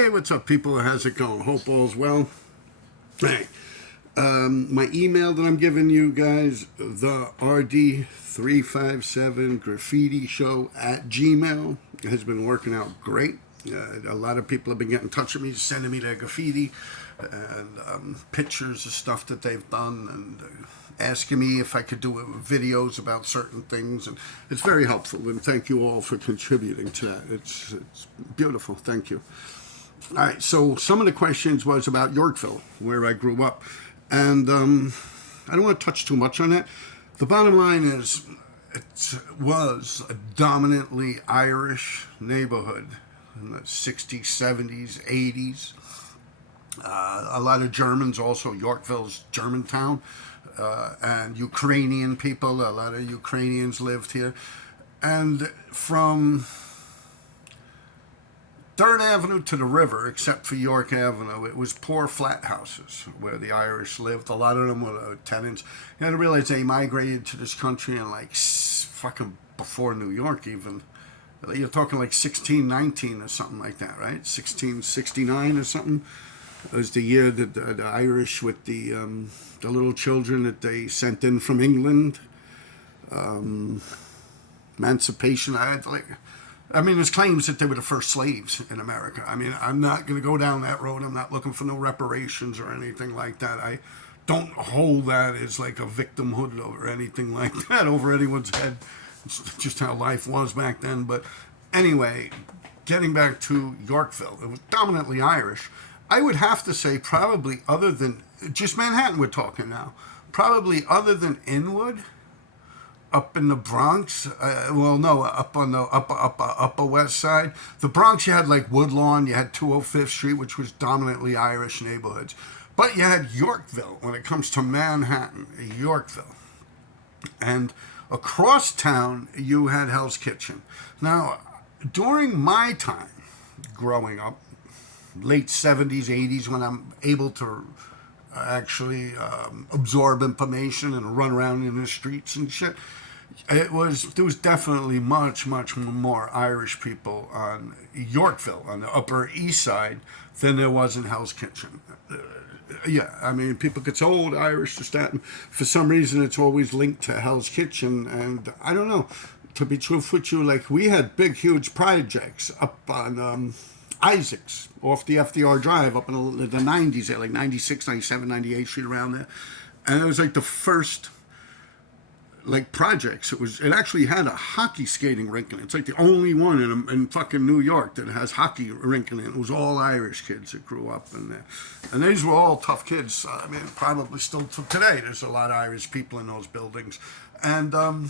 Hey, what's up, people? How's it going? Hope all's well. Hey, my email that I'm giving you guys, the RD357 Graffiti Show at Gmail, has been working out great. A lot of people have been getting in touch with me, sending me their graffiti and pictures of stuff that they've done, and asking me if I could do videos about certain things, and it's very helpful. And thank you all for contributing to that. It's beautiful. Thank you. All right, so some of the questions was about Yorkville, where I grew up, and I don't want to touch too much on that. The bottom line is, it was a dominantly Irish neighborhood in the 60s, 70s, 80s. A lot of Germans also. Yorkville's Germantown, and Ukrainian people. A lot of Ukrainians lived here. And from 3rd Avenue to the river, except for York Avenue, it was poor flat houses where the Irish lived. A lot of them were tenants. You had to realize they migrated to this country in like fucking before New York even. You're talking like 1619 or something like that, right? 1669 or something. It was the year that the Irish, with the little children that they sent in from England, emancipation. There's claims that they were the first slaves in America. I mean, I'm not going to go down that road. I'm not looking for no reparations or anything like that. I don't hold that as like a victimhood or anything like that over anyone's head. It's just how life was back then. But anyway, getting back to Yorkville, it was dominantly Irish. I would have to say probably, other than just Manhattan we're talking now, probably other than Inwood, up in the Bronx, up on the upper west side. The Bronx, you had like Woodlawn, you had 205th Street, which was dominantly Irish neighborhoods. But you had Yorkville when it comes to Manhattan, Yorkville. And across town, you had Hell's Kitchen. Now, during my time growing up, late 70s, 80s, when I'm able to actually absorb information and run around in the streets and shit, there was definitely much more Irish people on Yorkville, on the Upper East Side, than there was in Hell's Kitchen. Yeah, I mean, people could say, oh, the Irish to Staten. For some reason, it's always linked to Hell's Kitchen, and I don't know. To be truthful with you, like, we had big, huge projects up on Isaacs, off the FDR Drive, up in the 90s, there, like 96, 97, 98 Street, around there. And it was like the first, like, projects. It actually had a hockey skating rink in it. It's like the only one in fucking New York that has hockey rink in it. It was all Irish kids that grew up in there. And these were all tough kids. I mean, probably still to today, there's a lot of Irish people in those buildings. And I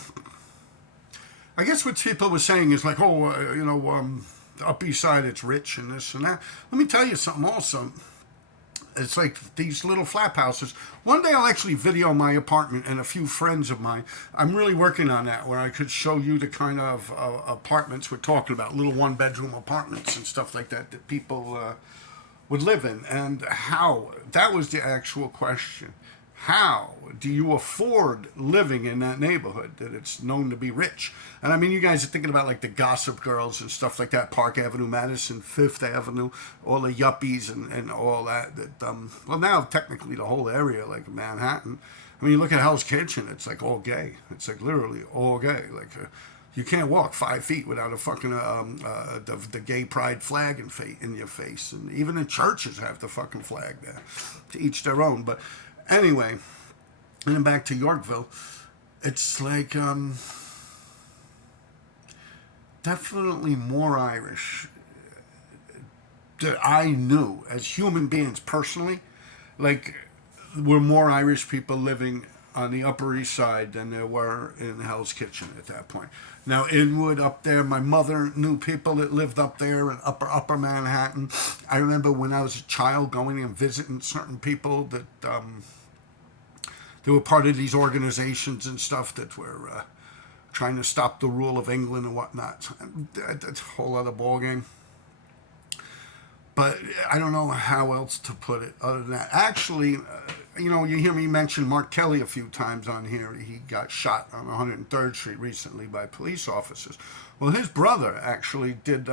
guess what people were saying is like, the Upper East Side, it's rich and this and that. Let me tell you something also. It's like these little flap houses. One day I'll actually video my apartment and a few friends of mine. I'm really working on that, where I could show you the kind of apartments we're talking about, little one-bedroom apartments and stuff like that people would live in. And how, that was the actual question. How do you afford living in that neighborhood that it's known to be rich? And I mean, you guys are thinking about like the Gossip Girls and stuff like that, Park Avenue, Madison, Fifth Avenue, all the yuppies and all that. Well, now technically the whole area, like Manhattan. I mean, you look at Hell's Kitchen, it's like all gay. It's like literally all gay. Like you can't walk 5 feet without a fucking the gay pride flag in your face. And even the churches have the fucking flag there. To each their own. But anyway, and then back to Yorkville, it's like definitely more Irish that I knew as human beings personally. Like, were more Irish people living on the Upper East Side than there were in Hell's Kitchen at that point. Now, Inwood up there, my mother knew people that lived up there in upper Manhattan. I remember when I was a child going and visiting certain people that they were part of these organizations and stuff that were trying to stop the rule of England and whatnot. That's a whole other ballgame. But I don't know how else to put it other than that. Actually, you hear me mention Mark Kelly a few times on here. He got shot on 103rd Street recently by police officers. Well, his brother actually did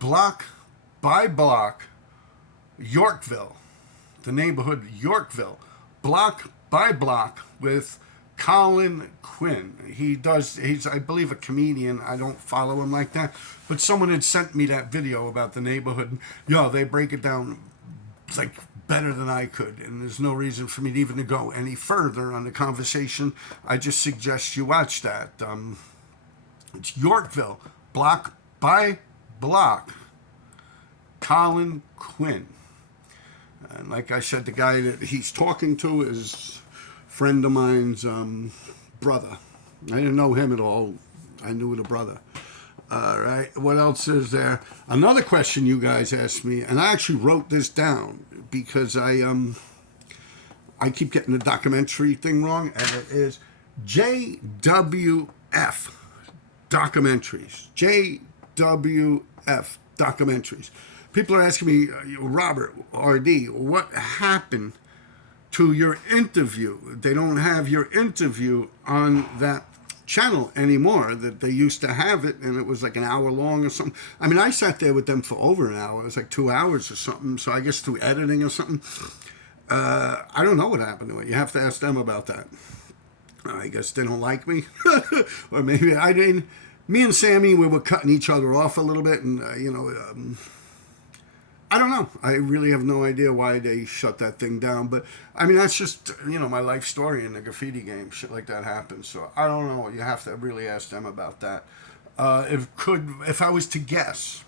block by block, Yorkville, the neighborhood Yorkville, block by block with Colin Quinn. He's, I believe, a comedian. I don't follow him like that. But someone had sent me that video about the neighborhood. Yo, they break it down like better than I could. And there's no reason for me to even to go any further on the conversation. I just suggest you watch that. It's Yorkville, block by block. Colin Quinn. And like I said, the guy that he's talking to is a friend of mine's brother. I didn't know him at all. I knew the brother. All right. What else is there? Another question you guys asked me, and I actually wrote this down because I keep getting the documentary thing wrong, and it is JWF documentaries. JWF documentaries. People are asking me, Robert, RD, what happened to your interview? They don't have your interview on that channel anymore. That they used to have it, and it was like an hour long or something. I mean, I sat there with them for over an hour. It was like 2 hours or something. So I guess through editing or something. I don't know what happened to it. You have to ask them about that. I guess they don't like me. Or maybe I didn't. Me and Sammy, we were cutting each other off a little bit, and, I don't know. I really have no idea why they shut that thing down. But, I mean, that's just, my life story in the graffiti game. Shit like that happens. So, I don't know. You have to really ask them about that. If I was to guess,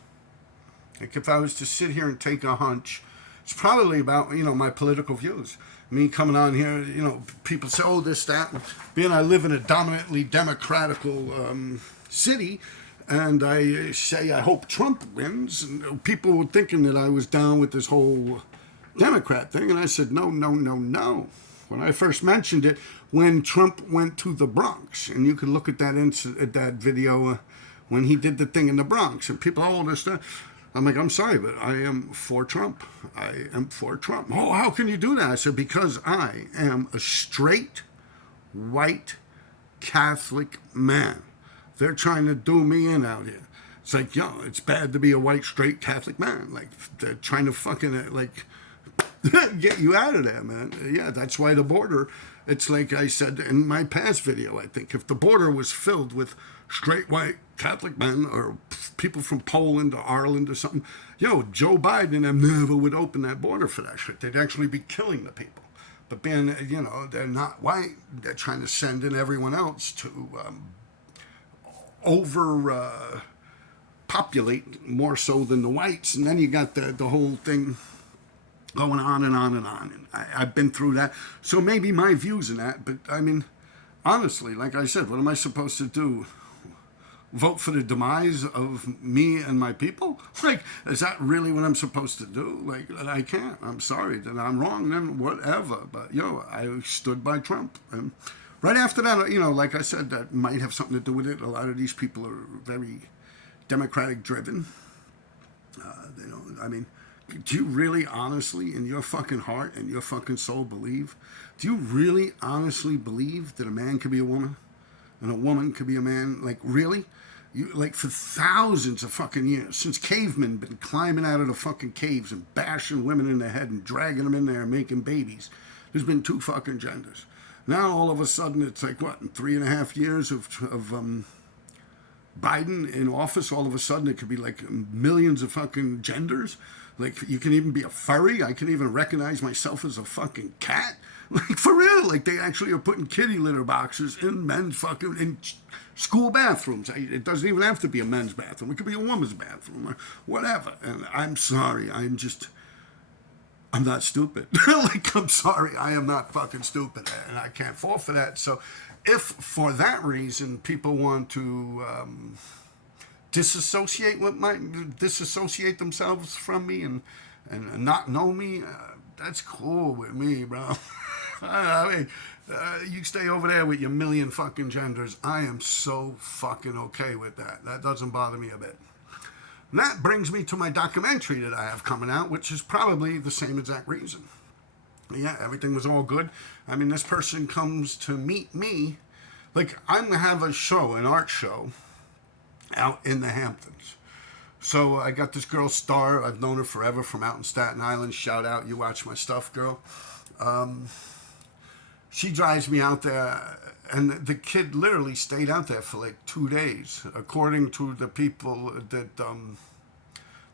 like if I was to sit here and take a hunch, it's probably about, my political views. Me coming on here, people say, oh, this, that. Being I live in a dominantly democratical city, and I say I hope Trump wins, and people were thinking that I was down with this whole Democrat thing, and I said, no, no, no, no. When I first mentioned it, when Trump went to the Bronx, and you can look at that video when he did the thing in the Bronx, and people, all this stuff. I'm like, I'm sorry, but I am for Trump. I am for Trump. Oh, how can you do that? I said, because I am a straight, white, Catholic man. They're trying to do me in out here. It's like, it's bad to be a white, straight Catholic man. Like, they're trying to fucking, get you out of there, man. Yeah, that's why the border, it's like I said in my past video, I think, if the border was filled with straight, white, Catholic men or people from Poland or Ireland or something, Joe Biden and them never would open that border for that shit. They'd actually be killing the people. But being, they're not white, they're trying to send in everyone else to populate more so than the whites. And then you got the whole thing going on and on and on. And I've been through that. So maybe my views in that, but I mean, honestly, like I said, what am I supposed to do? Vote for the demise of me and my people? Like, is that really what I'm supposed to do? Like, I can't. I'm sorry. Then I'm wrong. Then whatever. But, I stood by Trump. And right after that, like I said, that might have something to do with it. A lot of these people are very Democratic driven. Do you really honestly, in your fucking heart and your fucking soul, believe? Do you really honestly believe that a man could be a woman? And a woman could be a man? Like, really? For thousands of fucking years, since cavemen been climbing out of the fucking caves and bashing women in the head and dragging them in there and making babies, there's been two fucking genders. Now, all of a sudden, it's like, what, in 3.5 years of Biden in office, all of a sudden it could be like millions of fucking genders? Like, you can even be a furry. I can even recognize myself as a fucking cat. Like, for real. Like, they actually are putting kitty litter boxes in men's fucking, in school bathrooms. It doesn't even have to be a men's bathroom. It could be a woman's bathroom or whatever. And I'm sorry. I'm not stupid. I'm sorry. I am not fucking stupid. And I can't fall for that. So if for that reason people want to disassociate themselves from me and not know me, that's cool with me, bro. I mean, you stay over there with your million fucking genders. I am so fucking okay with that. That doesn't bother me a bit. And that brings me to my documentary that I have coming out, which is probably the same exact reason. Yeah, everything was all good. I mean, this person comes to meet me. Like, I'm going to have a show, an art show, out in the Hamptons. So I got this girl, Star. I've known her forever from out in Staten Island. Shout out, you watch my stuff, girl. She drives me out there, and the kid literally stayed out there for like 2 days, according to the people that,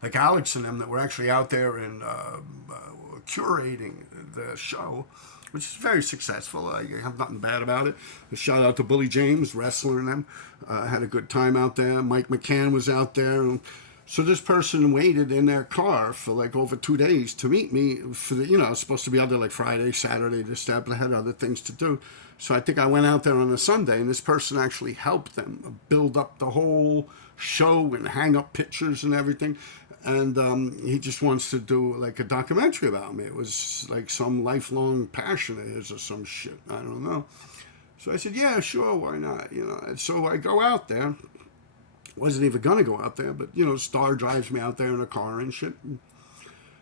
like Alex and them, that were actually out there and curating the show, which is very successful. I have nothing bad about it. A shout out to Bully James, wrestler, and them. Had a good time out there. Mike McCann was out there. And so this person waited in their car for like over 2 days to meet me for the, I was supposed to be out there like Friday, Saturday, this, that, but I had other things to do. So I think I went out there on a Sunday, and this person actually helped them build up the whole show and hang up pictures and everything. And he just wants to do like a documentary about me. It was like some lifelong passion of his or some shit. I don't know. So I said, yeah, sure, why not? And so I go out there. Wasn't even going to go out there, but, Star drives me out there in a car and shit.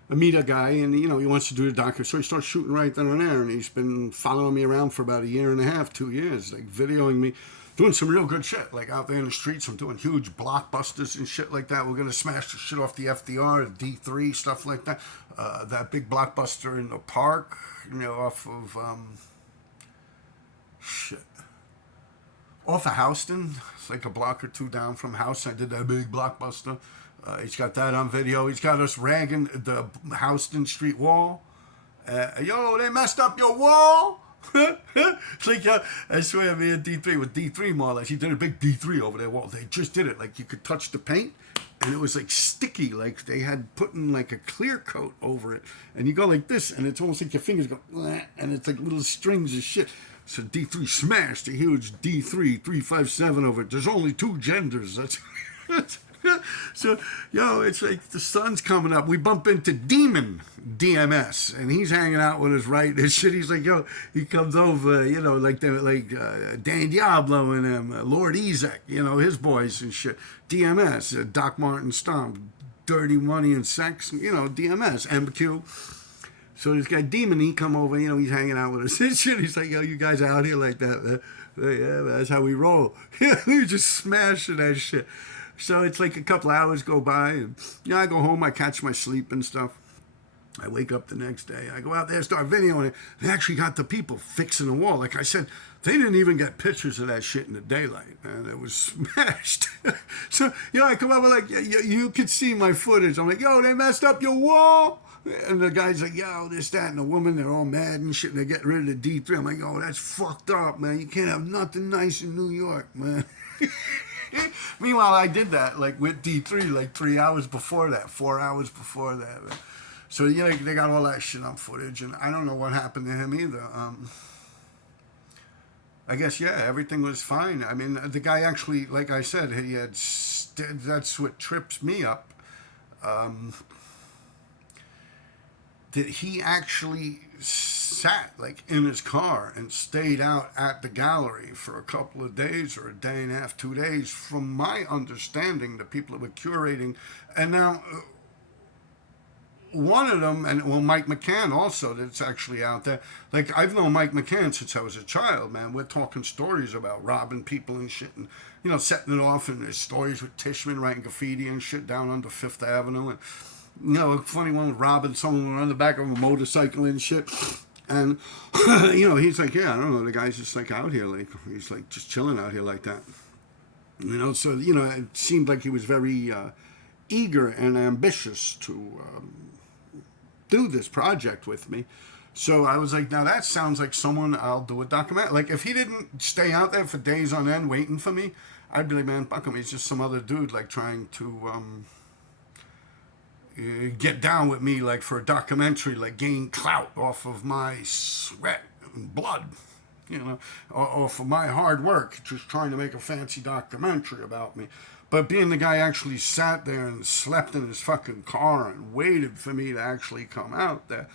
I meet a guy, and, he wants to do the documentary. So he starts shooting right then and there, and he's been following me around for about 1.5 years, 2 years, like videoing me, doing some real good shit, like out there in the streets. I'm doing huge blockbusters and shit like that. We're going to smash the shit off the FDR, the D3, stuff like that. That big blockbuster in the park, off of, off of Houston. It's like a block or two down from Houston. I did that big blockbuster. He's got that on video. He's got us ragging the Houston street wall. Yo, they messed up your wall. It's like, I swear, me and D3 with D3 more or less. He did a big D3 over their wall. They just did it. Like, you could touch the paint, and it was like sticky. Like they had put in like a clear coat over it. And you go like this, and it's almost like your fingers go, and it's like little strings of shit. So D3 smashed a huge D3 357 over it. There's only 2 genders. That's so, it's like the sun's coming up. We bump into Demon DMS, and he's hanging out with us right and shit. He's like, he comes over, like Dan Diablo and him, Lord Ezek, his boys and shit. DMS, Doc Martin Stomp, Dirty Money and Sex, DMS, MQ. So this guy Demon, he come over, he's hanging out with us and shit. He's like, you guys out here like that, man? Yeah, that's how we roll. We just smashing that shit. So it's like a couple hours go by, and I go home, I catch my sleep and stuff. I wake up the next day, I go out there, start videoing it. They actually got the people fixing the wall. Like I said, they didn't even get pictures of that shit in the daylight, and it was smashed. So, I come over like, you could see my footage. I'm like, they messed up your wall. And the guy's like, this, that, and the woman, they're all mad and shit, and they're getting rid of the D3. I'm like, that's fucked up, man. You can't have nothing nice in New York, man. Meanwhile, I did that, like, with D3, like, 3 hours before that, 4 hours before that. So, they got all that shit on footage, and I don't know what happened to him either. I guess, everything was fine. I mean, the guy actually, like I said, he had, that's what trips me up. That he actually sat like in his car and stayed out at the gallery for a couple of days or a day and a half, 2 days. From my understanding, the people that were curating, and now one of them, and Mike McCann also, that's actually out there. Like, I've known Mike McCann since I was a child, man. We're talking stories about robbing people and shit, and setting it off, and there's stories with Tishman writing graffiti and shit down under Fifth Avenue, and a funny one with robbing someone on the back of a motorcycle and shit. And, he's like, I don't know, the guy's just like out here, like, he's like just chilling out here like that. So, it seemed like he was very eager and ambitious to do this project with me. So I was like, now that sounds like someone I'll do a documentary. Like, if he didn't stay out there for days on end waiting for me, I'd be like, man, fuck him. He's just some other dude, like, trying to get down with me, like, for a documentary, like, gain clout off of my sweat and blood, or for my hard work, just trying to make a fancy documentary about me. But being the guy actually sat there and slept in his fucking car and waited for me to actually come out there,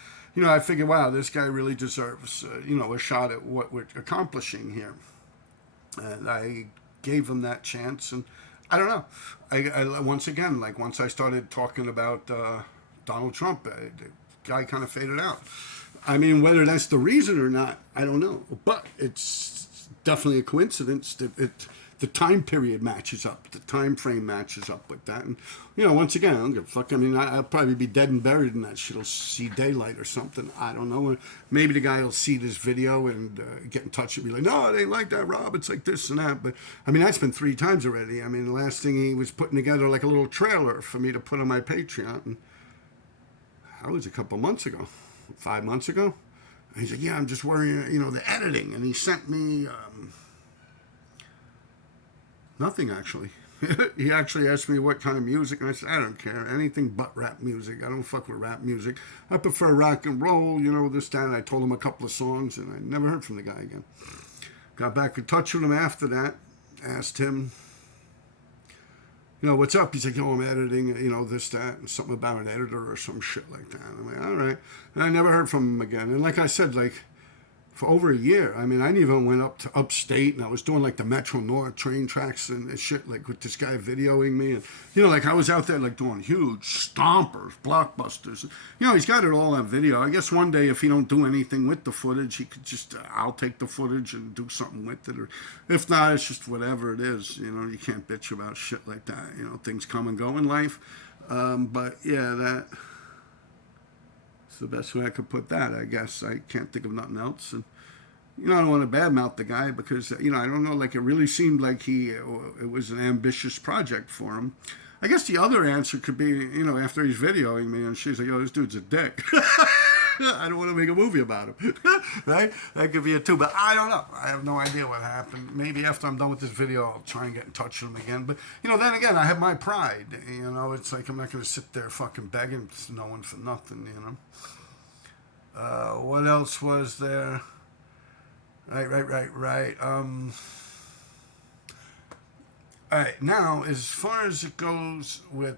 I figured, wow, this guy really deserves, a shot at what we're accomplishing here. And I gave him that chance, and I don't know. I once again, like, once I started talking about Donald Trump, the guy kind of faded out. I mean, whether that's the reason or not, I don't know. But it's definitely a coincidence that the time period matches up, the time frame matches up with that. And once again, I don't give a fuck. I mean, I'll probably be dead and buried in that shit. Will see daylight or something. I don't know. Maybe the guy will see this video and get in touch with me like, no, it ain't like that, Rob. It's like this and that. But I mean, that's been 3 times already. I mean, the last thing he was putting together like a little trailer for me to put on my Patreon. And that was a couple months ago, 5 months ago. And he's like, yeah, I'm just worrying, the editing. And he sent me nothing, actually. He actually asked me what kind of music, and I said, I don't care. Anything but rap music. I don't fuck with rap music. I prefer rock and roll, this, that. And I told him a couple of songs, and I never heard from the guy again. Got back in touch with him after that. Asked him, what's up? He's like, I'm editing, this, that, and something about an editor or some shit like that. I'm like, all right. And I never heard from him again. And like I said, for over a year, I mean, I even went up to upstate, and I was doing, the Metro North train tracks and shit, with this guy videoing me. And, I was out there, doing huge stompers, blockbusters. He's got it all on video. I guess one day, if he don't do anything with the footage, he could just, I'll take the footage and do something with it. Or if not, it's just whatever it is. You can't bitch about shit like that. Things come and go in life. But, yeah, that's the best way I could put that, I guess. I can't think of nothing else. And, I don't want to badmouth the guy because, I don't know, it really seemed like it was an ambitious project for him. I guess the other answer could be, after he's videoing me and she's like, this dude's a dick. I don't want to make a movie about him. Right? That could be it too, but I don't know. I have no idea what happened. Maybe after I'm done with this video, I'll try and get in touch with him again. But, then again, I have my pride. It's like I'm not going to sit there fucking begging no one for nothing, What else was there? Right. All right, now, as far as it goes with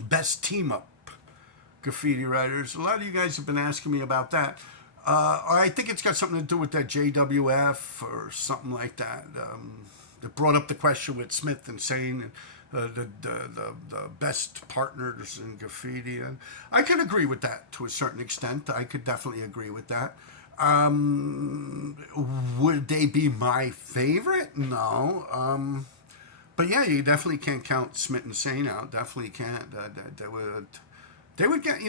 best team-up graffiti writers, a lot of you guys have been asking me about that. I think it's got something to do with that JWF or something like that. That brought up the question with Smith and Sane and the best partners in graffiti. And I could agree with that to a certain extent. I could definitely agree with that. Would they be my favorite? No. But yeah, you definitely can't count Smith and Sane out. Definitely can't. They would get,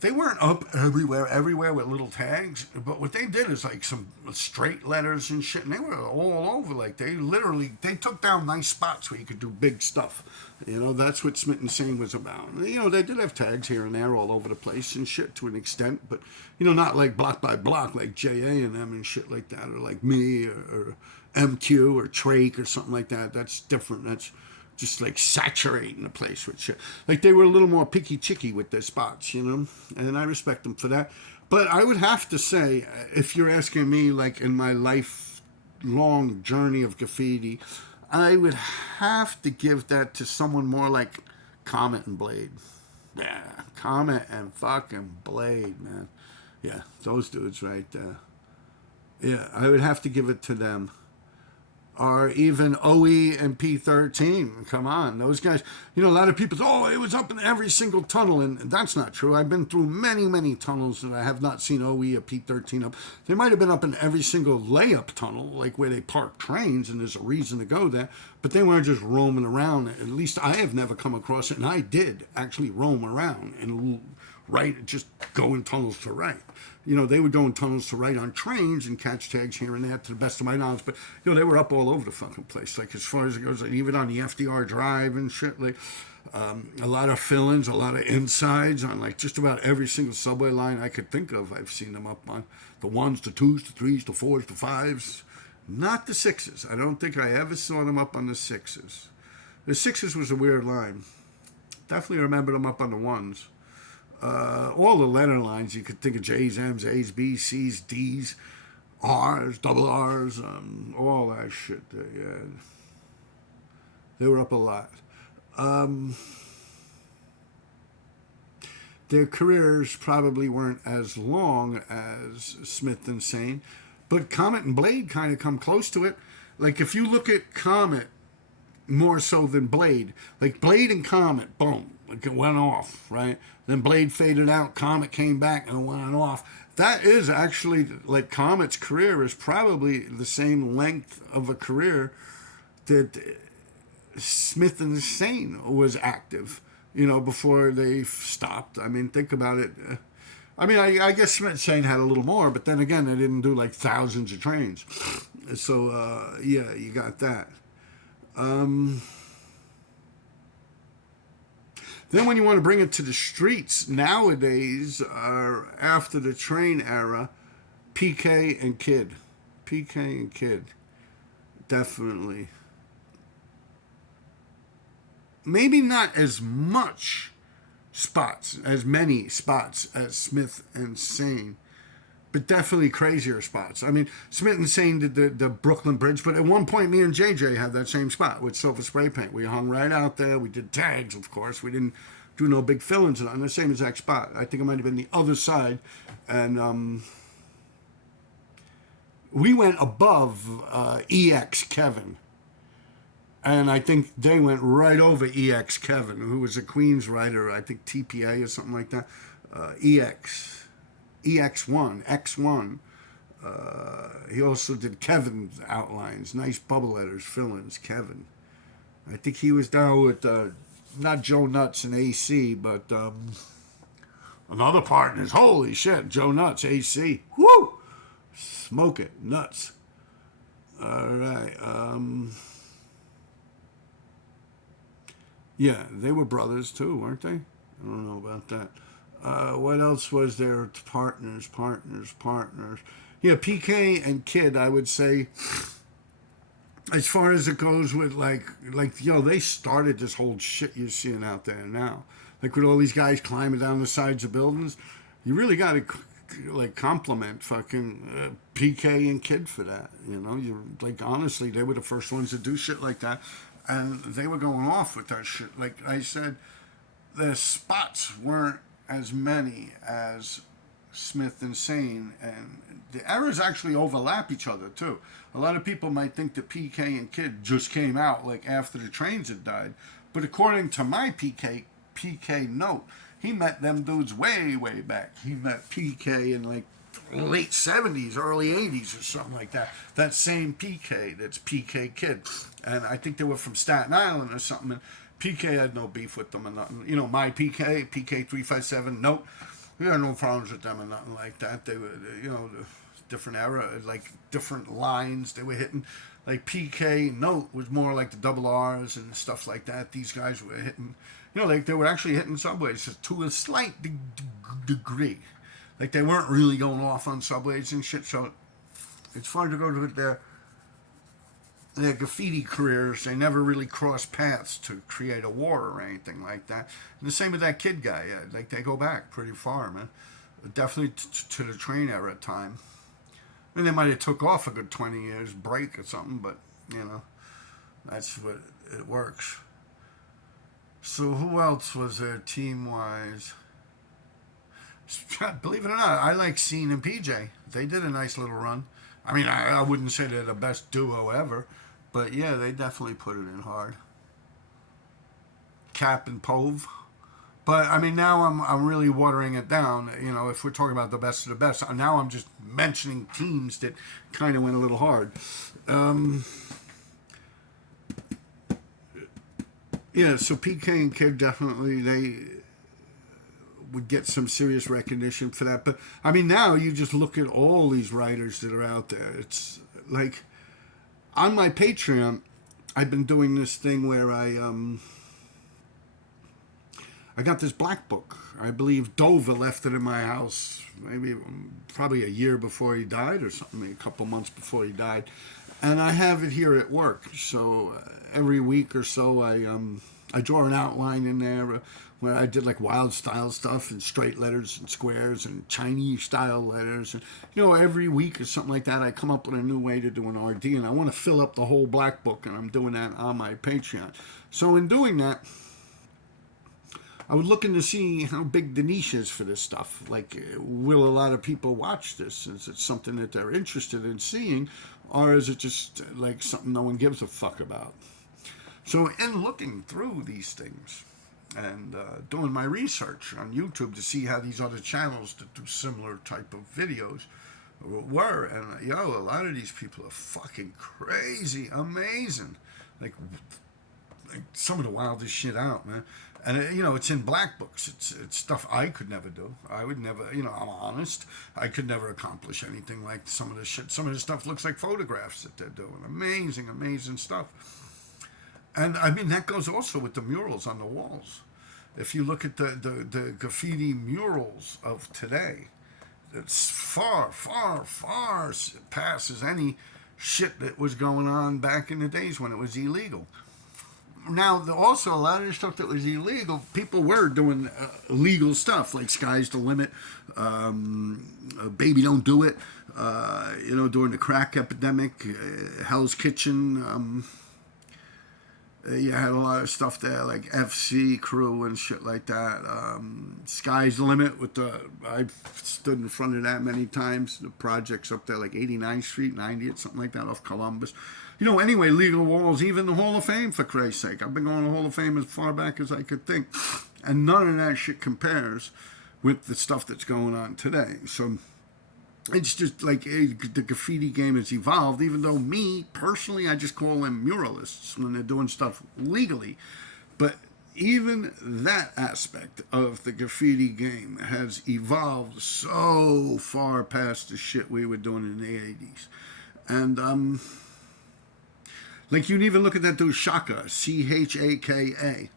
they weren't up everywhere with little tags, but what they did is some straight letters and shit, and they were all over. They took down nice spots where you could do big stuff. That's what Smith and Sane was about. They did have tags here and there all over the place and shit to an extent, but, not block by block like JA and them and shit like that, or like me or MQ or Trake or something like that. That's different. That's just saturating the place with shit. They were a little more picky-chicky with their spots, and I respect them for that. But I would have to say, if you're asking me, in my lifelong journey of graffiti, I would have to give that to someone more like Comet and Blade. Yeah, Comet and fucking Blade, man. Yeah, those dudes right there. Yeah, I would have to give it to them. Or even OE and P13. Come on, those guys. A lot of people say, it was up in every single tunnel, and that's not true. I've been through many, many tunnels, and I have not seen OE or P13 up. They might have been up in every single layup tunnel, where they park trains, and there's a reason to go there, but they weren't just roaming around. At least I have never come across it, and I did actually roam around and just go in tunnels to write. They would go in tunnels to write on trains and catch tags here and there, to the best of my knowledge. But, they were up all over the fucking place. As far as it goes, even on the FDR Drive and shit. A lot of fill-ins, a lot of insides on, just about every single subway line I could think of. I've seen them up on the 1s, the 2s, the 3s, the 4s, the 5s. Not the 6s. I don't think I ever saw them up on the 6s. The 6s was a weird line. Definitely remember them up on the 1s. All the letter lines, you could think of J's, M's, A's, B's, C's, D's, R's, double R's, all that shit. They were up a lot. Their careers probably weren't as long as Smith and Sane, but Comet and Blade kind of come close to it. If you look at Comet more so than Blade, Blade and Comet, boom. Like it went off, right? Then Blade faded out, Comet came back and went off. That is actually, like, Comet's career is probably the same length of a career that Smith and Sane was active, before they stopped. I mean, think about it. I mean, I guess Smith and Sane had a little more, but then again, they didn't do like thousands of trains. So, yeah, you got that. Then when you want to bring it to the streets, nowadays, after the train era, PK and Kid. PK and Kid. Definitely. Maybe not as many spots as Smith and Sane, but definitely crazier spots. I mean, Smith and Sane did the Brooklyn Bridge, but at one point, me and JJ had that same spot with silver spray paint. We hung right out there. We did tags, of course. We didn't do no big fill-ins on the same exact spot. I think it might have been the other side, and we went above EX Kevin. And I think they went right over EX Kevin, who was a Queens writer, I think TPA or something like that. EX1, X1. He also did Kevin's outlines, nice bubble letters, fill-ins, Kevin. I think he was down with, not Joe Nuts and AC, but another partners. Holy shit, Joe Nuts, AC. Woo! Smoke it, nuts. All right. Yeah, they were brothers too, weren't they? I don't know about that. What else was there? Partners. Yeah, PK and Kid, I would say, as far as it goes with they started this whole shit you're seeing out there now. Like with all these guys climbing down the sides of buildings, you really got to compliment fucking PK and Kid for that. You honestly, they were the first ones to do shit like that. And they were going off with that shit. Like I said, the spots weren't as many as Smith and Sane, and the eras actually overlap each other too. A lot of people might think that PK and Kid just came out after the trains had died, but according to my PK note, he met them dudes way back. He met PK in late 70s, early 80s or something like that. That same PK, that's PK Kid. And I think they were from Staten Island or something. And PK had no beef with them or nothing. My PK357, nope. We had no problems with them or nothing like that. They were, different era, different lines they were hitting. Like PK Note was more like the double R's and stuff like that. These guys were hitting, they were actually hitting subways to a slight degree. Like they weren't really going off on subways and shit. So it's fun to go to their graffiti careers. They never really crossed paths to create a war or anything like that. And the same with that Kid guy. Yeah, they go back pretty far, man. Definitely to the train era time. I mean, they might have took off a good 20 years break or something, but that's what it works. So who else was there team-wise? Believe it or not, I like Scene and PJ. They did a nice little run. I mean, I wouldn't say they're the best duo ever, but yeah, they definitely put it in hard. Cap and Pove. But I mean, now I'm really watering it down. If we're talking about the best of the best, now I'm just mentioning teams that kind of went a little hard. Yeah, so PK and Kid definitely, they would get some serious recognition for that. But I mean, now you just look at all these writers that are out there. It's like on my Patreon, I've been doing this thing where I got this black book. I believe Dover left it in my house probably a year before he died or something, a couple months before he died. And I have it here at work. So every week or so I draw an outline in there where I did wild style stuff and straight letters and squares and Chinese style letters. And, every week or something like that, I come up with a new way to do an RD. And I want to fill up the whole black book, and I'm doing that on my Patreon. So in doing that, I was looking to see how big the niche is for this stuff. Will a lot of people watch this? Is it something that they're interested in seeing? Or is it just something no one gives a fuck about? So in looking through these things, and doing my research on YouTube to see how these other channels that do similar type of videos were. And yo, a lot of these people are fucking crazy, amazing. Like some of the wildest shit out, man. And it's in black books. It's stuff I could never do. I would never, I'm honest. I could never accomplish anything like some of the shit. Some of the stuff looks like photographs that they're doing. Amazing, amazing stuff. And I mean, that goes also with the murals on the walls. If you look at the graffiti murals of today, it's far, far, far passes any shit that was going on back in the days when it was illegal. Now, also, a lot of the stuff that was illegal, people were doing illegal stuff, like Sky's the Limit, Baby Don't Do It, during the crack epidemic, Hell's Kitchen. You had a lot of stuff there, like FC Crew and shit like that. Sky's the Limit I've stood in front of that many times. The projects up there, like 89th Street, 90th, something like that, off Columbus. Anyway, legal walls, even the Hall of Fame, for Christ's sake. I've been going to the Hall of Fame as far back as I could think. And none of that shit compares with the stuff that's going on today. So it's just like the graffiti game has evolved, even though me, personally, I just call them muralists when they're doing stuff legally. But even that aspect of the graffiti game has evolved so far past the shit we were doing in the 80s. And, like, you'd even look at that dude, Shaka, Chaka.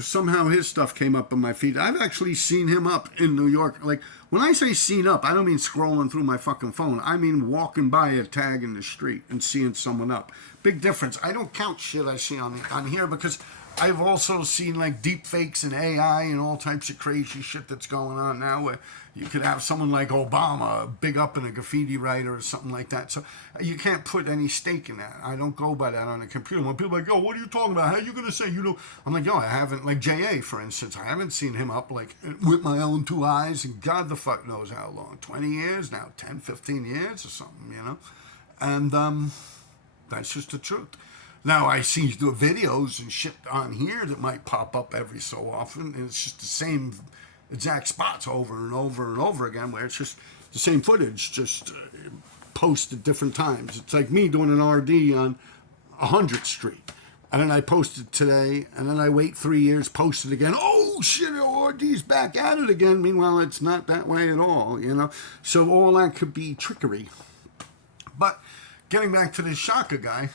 Somehow his stuff came up on my feed. I've actually seen him up in New York. Like, when I say seen up, I don't mean scrolling through my fucking phone. I mean walking by a tag in the street and seeing someone up. Big difference. I don't count shit I see on here because I've also seen, like, deep fakes and AI and all types of crazy shit that's going on now where you could have someone like Obama big up in a graffiti writer or something like that. So you can't put any stake in that. I don't go by that on a computer. When people are like, yo, what are you talking about? How are you going to say, I'm like, yo, I haven't, like J.A., for instance, I haven't seen him up, like, with my own two eyes, and God the fuck knows how long. 20 years now, 10, 15 years or something, And that's just the truth. Now, I see the videos and shit on here that might pop up every so often, and it's just the same exact spots over and over and over again, where it's just the same footage, just posted different times. It's like me doing an RD on 100th Street, and then I post it today, and then I wait 3 years, post it again. Oh, shit, RD's back at it again. Meanwhile, it's not that way at all, So all that could be trickery. But getting back to this Shaka guy,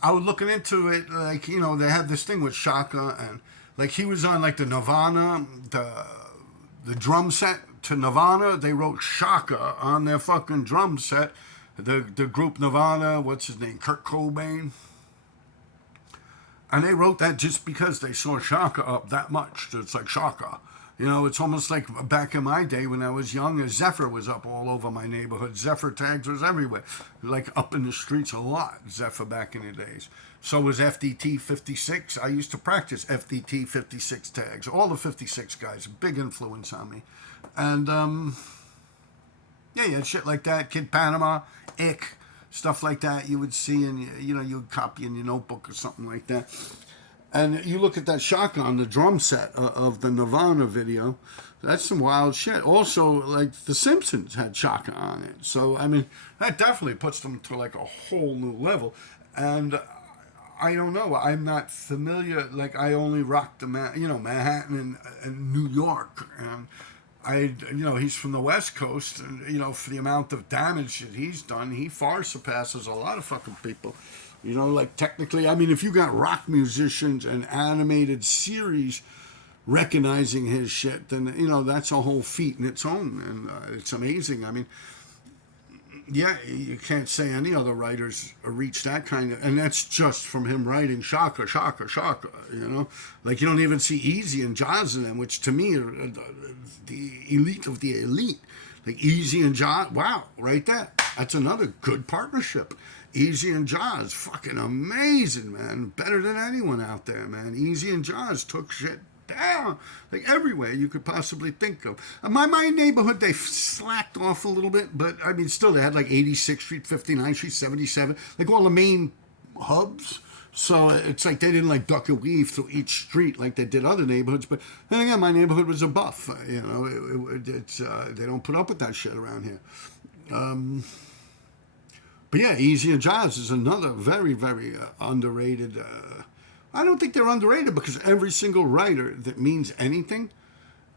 I was looking into it, like, they had this thing with Shaka, and, like, he was on, like, the Nirvana, the drum set to Nirvana. They wrote Shaka on their fucking drum set. The group Nirvana, what's his name, Kurt Cobain. And they wrote that just because they saw Shaka up that much. It's like Shaka. It's almost like back in my day when I was young, Zephyr was up all over my neighborhood. Zephyr tags was everywhere. Like up in the streets a lot, Zephyr back in the days. So was FDT 56. I used to practice FDT 56 tags. All the 56 guys, a big influence on me. And, yeah, shit like that. Kid Panama, Ick, stuff like that you would see, and, you'd copy in your notebook or something like that. And you look at that Shaka on the drum set of the Nirvana video, that's some wild shit. Also, like, The Simpsons had Shaka on it. So, I mean, that definitely puts them to, like, a whole new level. And I don't know. I'm not familiar. Like, I only rock the, Manhattan and New York. And he's from the West Coast. And, for the amount of damage that he's done, he far surpasses a lot of fucking people. Like, technically, I mean, if you got rock musicians and animated series recognizing his shit, then, that's a whole feat in its own. And it's amazing. I mean, yeah, you can't say any other writers reach that kind of, and that's just from him writing Shaka, Shaka, Shaka, Like, you don't even see Easy and Jaws in them, which to me are the elite of the elite. Like, Easy and Jaws, wow, right there. That's another good partnership. Easy and Jaws, fucking amazing, man. Better than anyone out there, man. Easy and Jaws took shit down, like, everywhere you could possibly think of. My neighborhood, they slacked off a little bit, but, I mean, still, they had, like, 86th Street, 59th Street, 77, like, all the main hubs. So it's like they didn't like duck and weave through each street like they did other neighborhoods. But then again, my neighborhood was a buff. You know, it's they don't put up with that shit around here. But yeah, Easy and Jazz is another very, very underrated. I don't think they're underrated because every single writer that means anything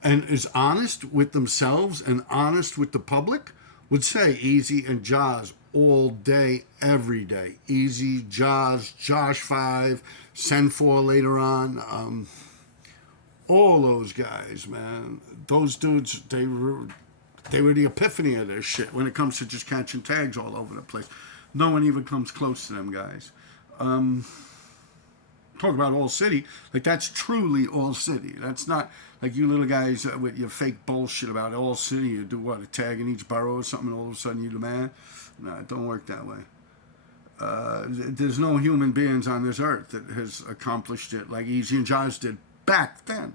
and is honest with themselves and honest with the public would say Easy and Jazz all day, every day. Easy, Jazz, Josh 5, Send 4 later on. All those guys, man. Those dudes, they were the epiphany of their shit when it comes to just catching tags all over the place. No one even comes close to them guys. Talk about all city, like that's truly all city. That's not like you little guys with your fake bullshit about all city. You do what, a tag in each borough or something, and all of a sudden you're the man. No, it don't work that way. There's no human beings on this earth that has accomplished it like Easy and Jazz did back then.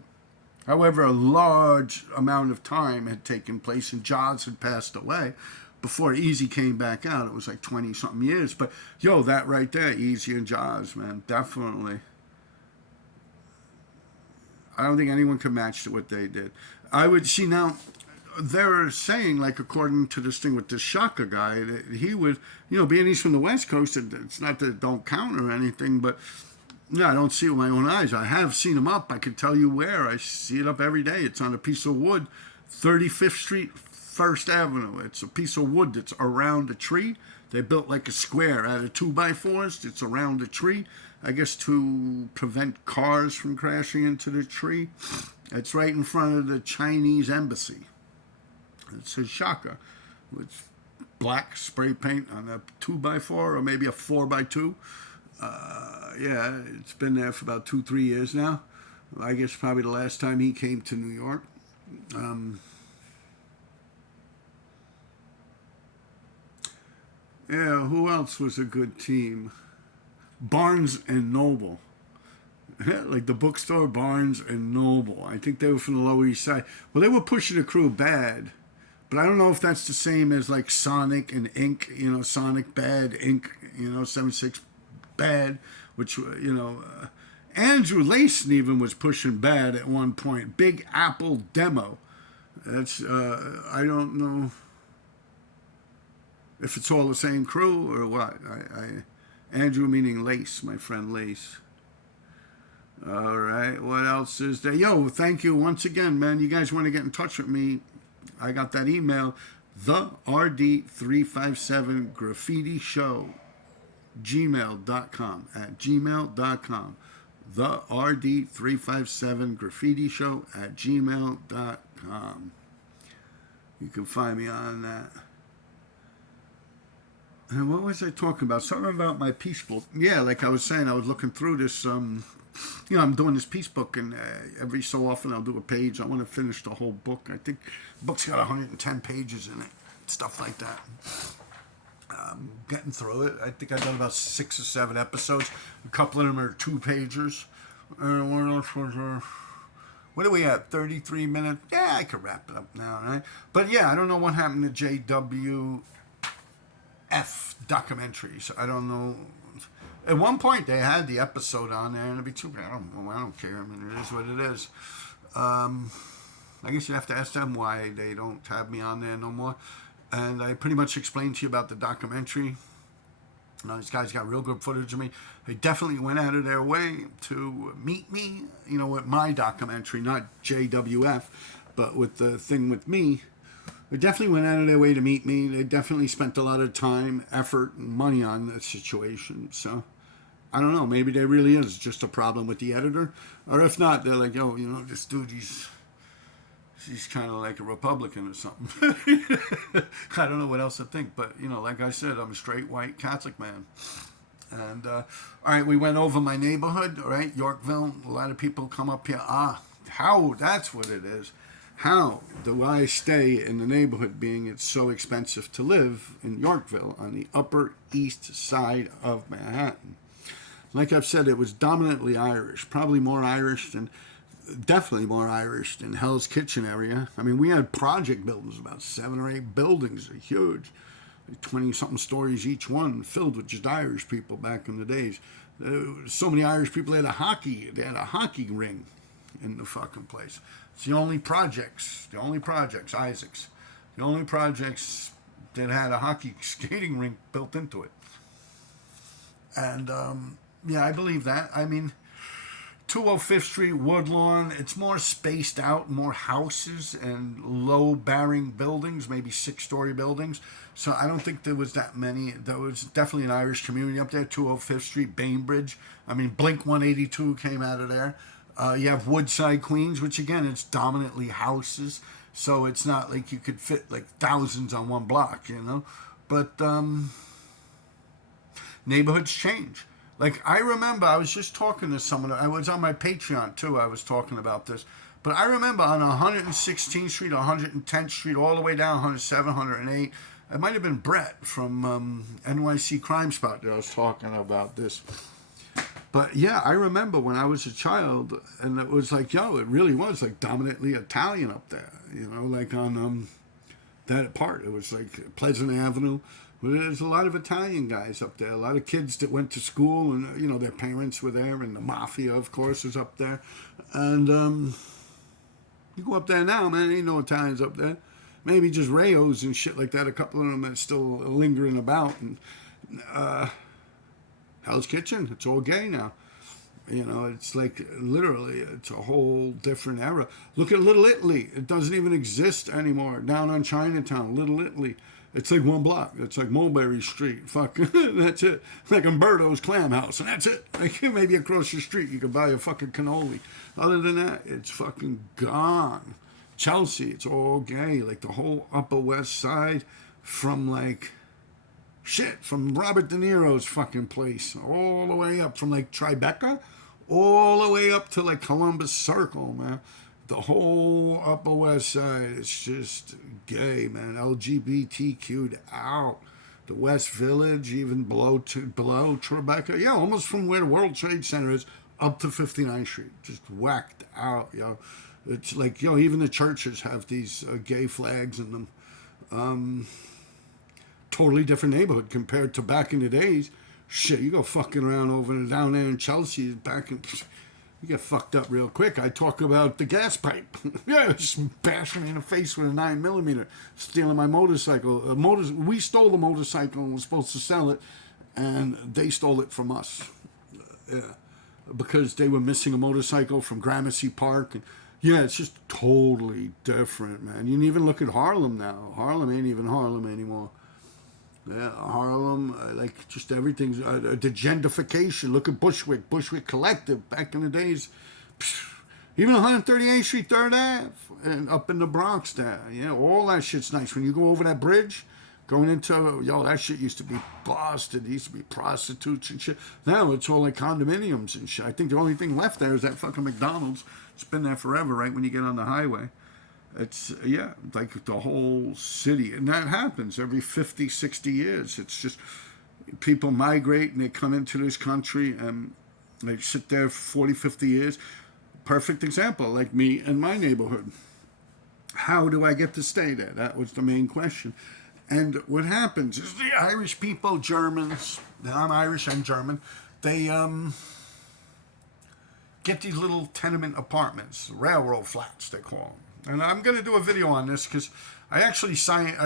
However, a large amount of time had taken place and Jazz had passed away before Easy came back out. It was like 20-something years. But, yo, that right there, Easy and Jazz, man, definitely. I don't think anyone could match what they did. I would see now, they're saying, like, according to this thing with this Shaka guy, that he would, you know, being he's from the West Coast, it's not that it don't count or anything, but, yeah, I don't see it with my own eyes. I have seen him up. I can tell you where. I see it up every day. It's on a piece of wood, 35th Street, 1st Avenue. It's a piece of wood that's around a tree. They built like a square out of 2x4s. It's around a tree, I guess to prevent cars from crashing into the tree. It's right in front of the Chinese embassy. It says Shaka with black spray paint on a 2x4 or maybe a 4x2. Yeah, it's been there for about 2-3 years now. I guess probably the last time he came to New York. Yeah, who else was a good team? Barnes and Noble. Like the bookstore Barnes and Noble. I think they were from the Lower East Side. Well, they were pushing the crew bad. But I don't know if that's the same as like Sonic and Ink. You know, Sonic bad, Ink, you know, 7-6 bad. Which, you know, Andrew Layson even was pushing bad at one point. Big Apple Demo. That's, I don't know if it's all the same crew or what. Andrew meaning Lace, my friend Lace. All right, what else is there? Yo, thank you once again, man. You guys want to get in touch with me? I got that email, the RD357 Graffiti Show, gmail.com, at gmail.com. The RD357 Graffiti Show at gmail.com. You can find me on that. And what was I talking about? Something about my peace book. Yeah, like I was saying, I was looking through this, you know, I'm doing this peace book, and every so often I'll do a page. I want to finish the whole book. I think the book's got 110 pages in it, stuff like that. Getting through it. I think I've done about 6 or 7 episodes. A couple of them are 2-pagers. What do we have? 33 minutes? Yeah, I could wrap it up now, right? But yeah, I don't know what happened to JWF documentaries. I don't know. At one point, they had the episode on there, and it'd be too bad. I don't care. I mean, it is what it is. I guess you have to ask them why they don't have me on there no more. And I pretty much explained to you about the documentary. These guys got real good footage of me. They definitely went out of their way to meet me, you know, with my documentary, not JWF, but with the thing with me. They definitely went out of their way to meet me. They definitely spent a lot of time, effort, and money on the situation. So, I don't know. Maybe there really is just a problem with the editor. Or if not, they're like, yo, you know, this dude, he's kind of like a Republican or something. I don't know what else to think. But, you know, like I said, I'm a straight white Catholic man. And, all right, we went over my neighborhood, all right, Yorkville. A lot of people come up here. How? That's what it is. How do I stay in the neighborhood, being it's so expensive to live in Yorkville on the Upper East Side of Manhattan? Like I've said, it was dominantly Irish, probably definitely more Irish than Hell's Kitchen area. I mean, we had project buildings, about 7 or 8 buildings, they're huge, 20-something stories each one, filled with just Irish people back in the days. So many Irish people had they had a hockey ring in the fucking place. It's the only projects, Isaacs, the only projects that had a hockey skating rink built into it. And yeah, I believe that. I mean, 205th Street, Woodlawn, it's more spaced out, more houses and low-bearing buildings, maybe six-story buildings. So I don't think there was that many. There was definitely an Irish community up there, 205th Street, Bainbridge. I mean, Blink 182 came out of there. You have Woodside, Queens, which again, it's dominantly houses. So it's not like you could fit like thousands on one block, you know. But neighborhoods change. Like, I remember, I was just talking to someone, I was on my Patreon too, I was talking about this. But I remember on 116th Street, 110th Street, all the way down 107, 108, it might have been Brett from NYC Crime Spot that I was talking about this. But yeah, I remember when I was a child, and it was like, yo, it really was like dominantly Italian up there, you know, like on that part. It was like Pleasant Avenue. Well, there's a lot of Italian guys up there, a lot of kids that went to school, and you know their parents were there, and the mafia, of course, was up there. And you go up there now, man, ain't no Italians up there. Maybe just Rayos and shit like that. A couple of them are still lingering about. And Hell's Kitchen, it's all gay now. You know, it's like literally, it's a whole different era. Look at Little Italy. It doesn't even exist anymore. Down on Chinatown, Little Italy. It's like one block. It's like Mulberry Street. Fuck, that's it. Like Umberto's Clam House, and that's it. Like maybe across the street you could buy a fucking cannoli. Other than that, it's fucking gone. Chelsea, it's all gay. Like the whole Upper West Side, from like shit, from Robert De Niro's fucking place, all the way up from like Tribeca, all the way up to like Columbus Circle, man. The whole Upper West Side is just gay, man. LGBTQ'd out. The West Village, even below Tribeca. Yeah, almost from where the World Trade Center is up to 59th Street. Just whacked out, yo. It's like, yo, even the churches have these gay flags in them. Totally different neighborhood compared to back in the days. Shit, you go fucking around over and down there in Chelsea, back in... You get fucked up real quick. I talk about the gas pipe. Yeah, just bashing me in the face with a 9mm, stealing my motorcycle. We stole the motorcycle and were supposed to sell it, and they stole it from us. Yeah, because they were missing a motorcycle from Gramercy Park. And yeah, it's just totally different, man. You can even look at Harlem now. Harlem ain't even Harlem anymore. Yeah, Harlem, like just everything's the gentrification. Look at Bushwick Collective back in the days. Even 138th Street, 3rd Ave, and up in the Bronx there. Yeah, all that shit's nice. When you go over that bridge, going into, yo, that shit used to be busted. There used to be prostitutes and shit. Now it's all like condominiums and shit. I think the only thing left there is that fucking McDonald's. It's been there forever, right when you get on the highway. It's, yeah, like the whole city. And that happens every 50, 60 years. It's just people migrate and they come into this country and they sit there for 40, 50 years. Perfect example, like me and my neighborhood. How do I get to stay there? That was the main question. And what happens is the Irish people, Germans, I'm Irish and German, they get these little tenement apartments, railroad flats, they call them. And I'm going to do a video on this because I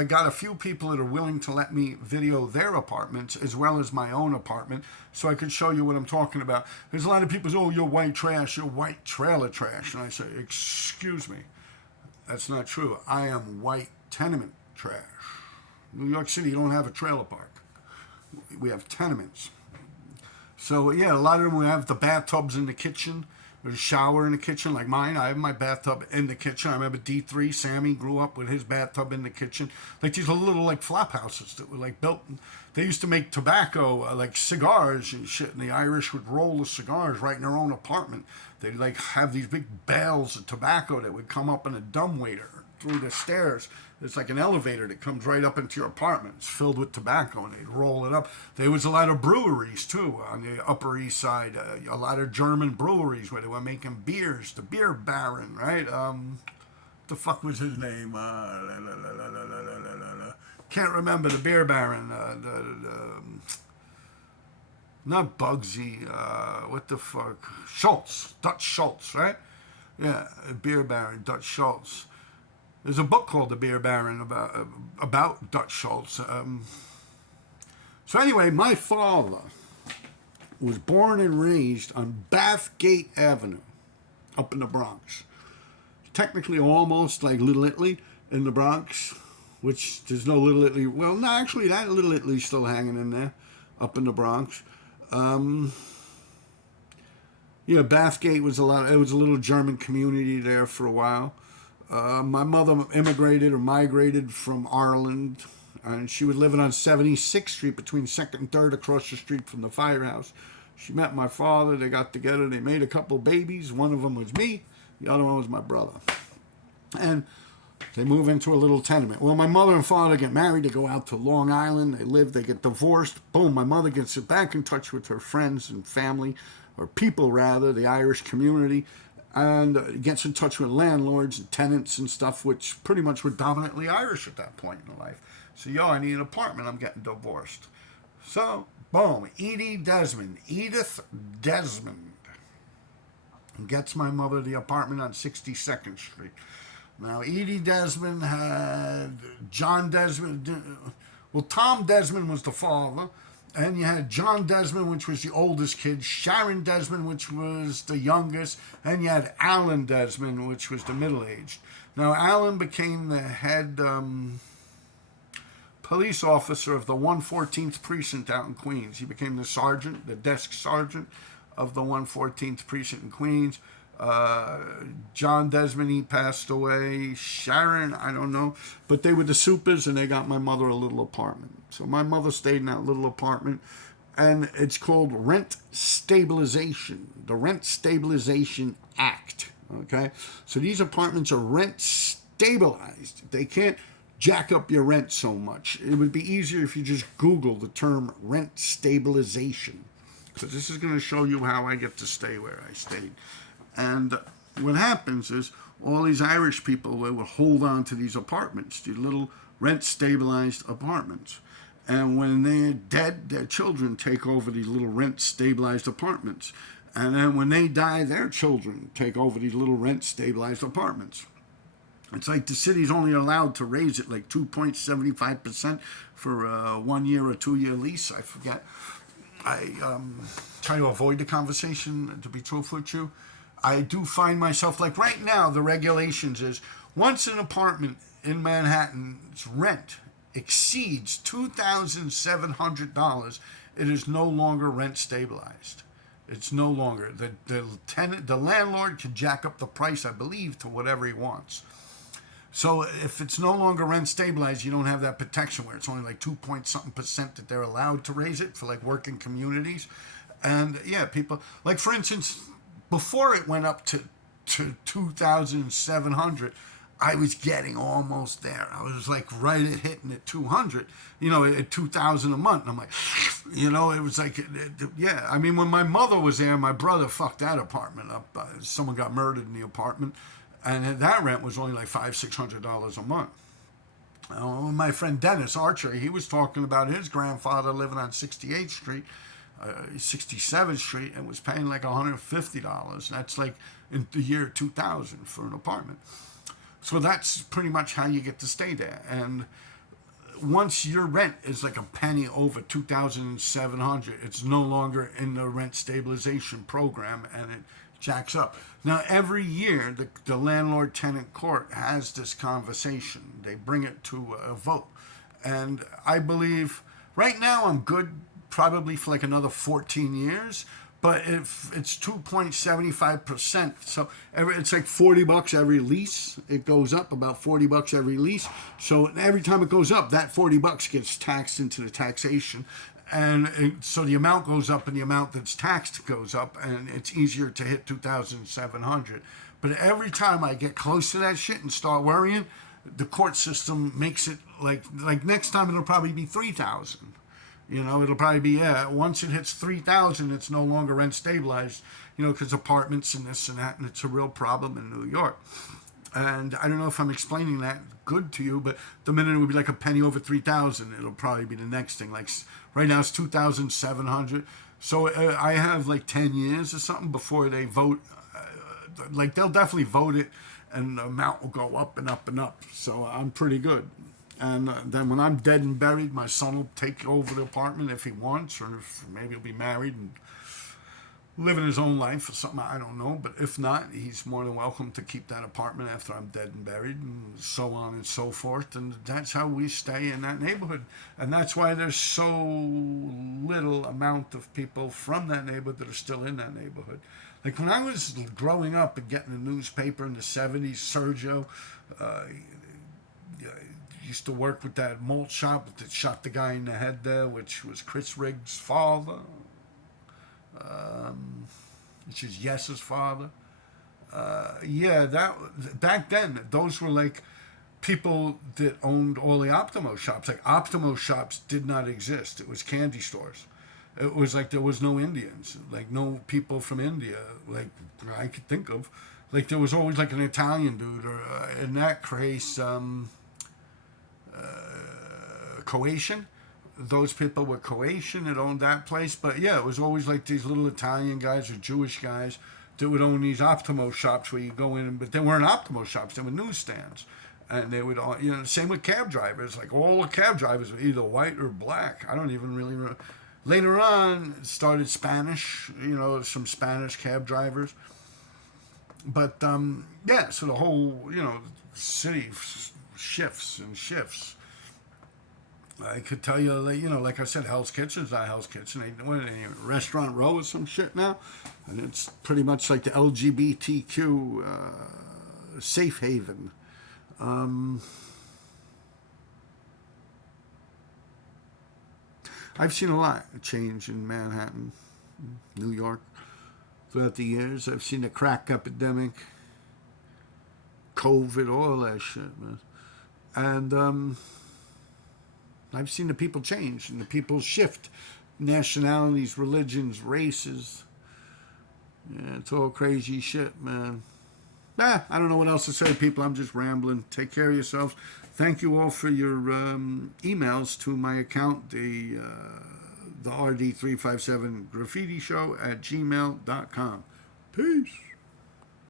got a few people that are willing to let me video their apartments as well as my own apartment so I can show you what I'm talking about. There's a lot of people say, oh, you're white trash, you're white trailer trash. And I say, excuse me, that's not true. I am white tenement trash. New York City, you don't have a trailer park. We have tenements. So, yeah, a lot of them, we have the bathtubs in the kitchen. There's a shower in the kitchen, like mine. I have my bathtub in the kitchen. I remember D3, Sammy, grew up with his bathtub in the kitchen. Like these little like flop houses that were like built. They used to make tobacco, like cigars and shit, and the Irish would roll the cigars right in their own apartment. They'd like have these big bales of tobacco that would come up in a dumbwaiter through the stairs. It's like an elevator that comes right up into your apartment. It's filled with tobacco, and they'd roll it up. There was a lot of breweries, too, on the Upper East Side. A lot of German breweries where they were making beers. The beer baron, right? The fuck was his name? Can't remember the beer baron. not Bugsy, what the fuck? Schultz, Dutch Schultz, right? Yeah, beer baron, Dutch Schultz. There's a book called The Beer Baron about Dutch Schultz. So anyway, my father was born and raised on Bathgate Avenue up in the Bronx. Technically almost like Little Italy in the Bronx, which there's no Little Italy. Well, no, actually that Little Italy's still hanging in there up in the Bronx. Yeah, Bathgate was it was a little German community there for a while. My mother immigrated or migrated from Ireland, and she was living on 76th Street between 2nd and 3rd across the street from the firehouse. She met my father, they got together, they made a couple babies. One of them was me, the other one was my brother. And they move into a little tenement. Well, my mother and father get married, they go out to Long Island, they get divorced. Boom, my mother gets back in touch with her friends and family, or people rather, the Irish community, and gets in touch with landlords and tenants and stuff, which pretty much were dominantly Irish at that point in life. So, I need an apartment, I'm getting divorced. So, boom, Edith Desmond gets my mother the apartment on 62nd Street. Now, Edie Desmond had John Desmond. Well, Tom Desmond was the father, and you had John Desmond, which was the oldest kid, Sharon Desmond, which was the youngest, and you had Alan Desmond, which was the middle-aged. Now, Alan became the head police officer of the 114th Precinct out in Queens. He became the sergeant, the desk sergeant of the 114th Precinct in Queens. John Desmond, he passed away. Sharon, I don't know. But they were the supers, and they got my mother a little apartment. So my mother stayed in that little apartment, and it's called rent stabilization, the Rent Stabilization Act. Okay? So these apartments are rent stabilized. They can't jack up your rent so much. It would be easier if you just Google the term rent stabilization. So this is going to show you how I get to stay where I stayed. And what happens is all these Irish people will hold on to these apartments, these little rent-stabilized apartments. And when they're dead, their children take over these little rent-stabilized apartments. And then when they die, their children take over these little rent-stabilized apartments. It's like the city's only allowed to raise it like 2.75% for a 1 year or 2 year lease. I forget. I try to avoid the conversation, to be truthful with you. I do find myself, like right now, the regulations is once an apartment in Manhattan's rent exceeds $2,700, it is no longer rent stabilized. It's no longer. The landlord can jack up the price, I believe, to whatever he wants. So if it's no longer rent stabilized, you don't have that protection where it's only like 2 point something percent that they're allowed to raise it for like working communities. And yeah, people, like for instance, before it went up to 2,700, I was getting almost there. I was like right at hitting at 200, at 2,000 a month. And I'm like, it was like, yeah. I mean, when my mother was there, my brother fucked that apartment up. Someone got murdered in the apartment. And that rent was only like $500-600 a month. My friend Dennis Archer, he was talking about his grandfather living on 68th Street, 67th Street, and was paying like $150. That's like in the year 2000 for an apartment. So that's pretty much how you get to stay there. And once your rent is like a penny over 2,700, it's no longer in the rent stabilization program, and it jacks up. Now, every year, the landlord-tenant court has this conversation. They bring it to a vote. And I believe right now I'm good probably for like another 14 years. But if it's 2.75%, so it's like $40 every lease. It goes up about $40 every lease. So every time it goes up, that $40 gets taxed into the taxation. And so the amount goes up and the amount that's taxed goes up, and it's easier to hit 2,700. But every time I get close to that shit and start worrying, the court system makes it like next time it'll probably be 3,000. It'll probably be, once it hits 3,000, it's no longer rent stabilized, because apartments and this and that, and it's a real problem in New York. And I don't know if I'm explaining that good to you, but the minute it would be like a penny over 3,000, it'll probably be the next thing. Like right now it's 2,700. So I have like 10 years or something before they vote. Like they'll definitely vote it, and the amount will go up and up and up. So I'm pretty good. And then when I'm dead and buried, my son will take over the apartment if he wants, or if maybe he'll be married and living his own life or something. I don't know. But if not, he's more than welcome to keep that apartment after I'm dead and buried, and so on and so forth. And that's how we stay in that neighborhood. And that's why there's so little amount of people from that neighborhood that are still in that neighborhood. Like when I was growing up and getting a newspaper in the 70s, Sergio used to work with that malt shop that shot the guy in the head there, which was Chris Riggs' father, which is Yes's father. Yeah, that back then, those were like people that owned all the Optimo shops. Like Optimo shops did not exist. It was candy stores. It was like there was no Indians, like no people from India, like I could think of. Like there was always like an Italian dude, or in that case, Croatian. Those people were Croatian that owned that place. But yeah, it was always like these little Italian guys or Jewish guys that would own these Optimo shops where you go in, but they weren't Optimo shops, they were newsstands. And they would all, same with cab drivers. Like all the cab drivers were either white or black. I don't even really remember. Later on, it started Spanish, some Spanish cab drivers. But, yeah, so the whole, city shifts and shifts. I could tell you, like I said, Hell's Kitchen's not Hell's Kitchen. They Restaurant Row or some shit now. And it's pretty much like the LGBTQ safe haven. I've seen a lot of change in Manhattan, New York, throughout the years. I've seen the crack epidemic, COVID, all that shit, man. And I've seen the people change and the people shift nationalities, religions, races. Yeah, it's all crazy shit, man. I don't know what else to say, people. I'm just rambling. Take care of yourselves. Thank you all for your emails to my account, the RD357 Graffiti Show at gmail.com. Peace.